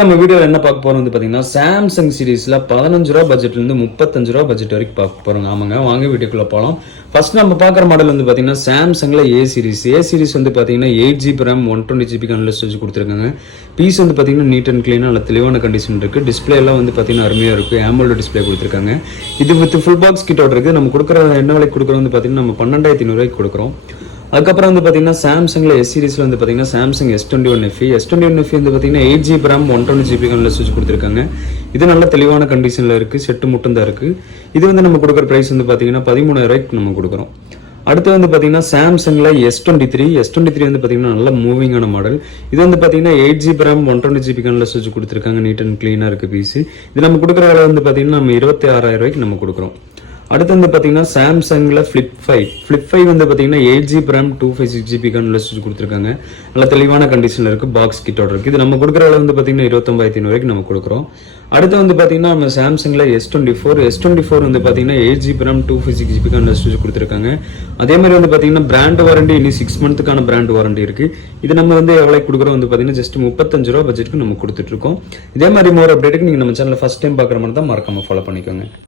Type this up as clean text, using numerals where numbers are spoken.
நம்ம வீடியோல என்ன பார்க்க போறோம் வந்து பாத்தீங்கன்னா சாம்சங் சீரிஸ்ல 15 ரூபா பட்ஜெட்ல இருந்து 35 ரூபா பட்ஜெட் வரைக்கும் பார்க்க போறோம். ஆமாங்க, வாங்க வீடியோக்குள்ள போலாம். ஃபர்ஸ்ட் நம்ம பாக்குற மாடல் வந்து பாத்தீங்கன்னா சாம்சங்ல ஏ சீரிஸ் வந்து பாத்தீங்கன்னா 8GB RAM 120GB கன்ல ஸ்டோரேஜ் கொடுத்துருக்காங்க. பீஸ் வந்து பாத்தீங்கன்னா நீட் அண்ட் கிளீனா நல்ல தெளிவான கண்டிஷன் இருக்கு. டிஸ்பிளே எல்லாம் வந்து பாத்தீங்கன்னா அருமையா இருக்கு. AMOLED டிஸ்பிளே கொடுத்துருக்காங்க. இது வித் ஃபுல் பாக்ஸ் கிட்டோட இருக்கு. நம்ம கொடுக்குற என்ன விலைக்கு கொடுக்குறோம் வந்து பாத்தீங்கன்னா நம்ம 12,500 ரூபாய்க்கு கொடுக்குறோம். அதுக்கப்புறம் வந்து பாத்தீங்கன்னா சாம்சங்ல எஸ் சீரிஸ்ல வந்து பாத்தீங்கன்னா சாம்சங் S21FE வந்து பாத்தீங்கன்னா 8GB RAM 120GB கன்ல ஸ்விட்ச் கொடுத்துருக்காங்க. இது நல்ல தெளிவான கண்டிஷன்ல இருக்கு. செட்டு மட்டும் தான் இருக்கு. இது வந்து நம்ம கொடுக்குற பிரைஸ் வந்து பாத்தீங்கன்னா 13,000 ரூபாய்க்கு நம்ம கொடுக்குறோம். அடுத்து வந்து பாத்தீங்கன்னா சாம்சங்ல S23 வந்து பாத்தீங்கன்னா நல்ல மூவிங்கான மாடல். இது வந்து பாத்தீங்கன்னா 8GB RAM 120GB கன்ல ஸ்விட்ச் கொடுத்துருக்காங்க. நீட் அண்ட் கிளீனா இருக்கு பீஸ். இது நம்ம கொடுக்குற விலை வந்து பாத்தீங்கன்னா நம்ம 26,000 ரூபாய்க்கு நம்ம கொடுக்குறோம். அடுத்து வந்து பாத்தீங்கன்னா சாம்சங்ல ஃபிளிப் 5 வந்து பாத்தீங்கன்னா 8GB RAM 256GB கன்ல ஸ்விட்ச் கொடுத்துருக்காங்க. நல்ல தெளிவான கண்டிஷன்ல இருக்கு. பாக்ஸ் கிட்டோட இருக்கு. இது நம்ம கொடுக்குற விலை வந்து பாத்தீங்கன்னா 29,500 ரூபாய்க்கு நம்ம கொடுக்குறோம். அடுத்து வந்து பாத்தீங்கன்னா நம்ம சாம்சங்ல S24 வந்து பாத்தீங்கன்னா 8GB RAM 256GB கன்ல ஸ்விட்ச் கொடுத்துருக்காங்க. அதே மாதிரி வந்து பாத்தீங்கன்னா பிராண்ட் வாரண்டி இனி 6 மந்த்துக்கான பிராண்ட் வாரண்டி இருக்கு. இது நம்ம வந்து எவ்வளவு கொடுக்குறோம் வந்து பாத்தீங்கன்னா ஜஸ்ட் 35 ரூபா பட்ஜெட்டுக்கு நம்ம கொடுத்துட்டு இருக்கோம். இதே மாதிரி மோர் அப்டேட்டுக்கு நீங்க நம்ம சேனலை ஃபர்ஸ்ட் டைம் பாக்குற மாதிரி தான் மறக்காம ஃபாலோ பண்ணிக்கோங்க.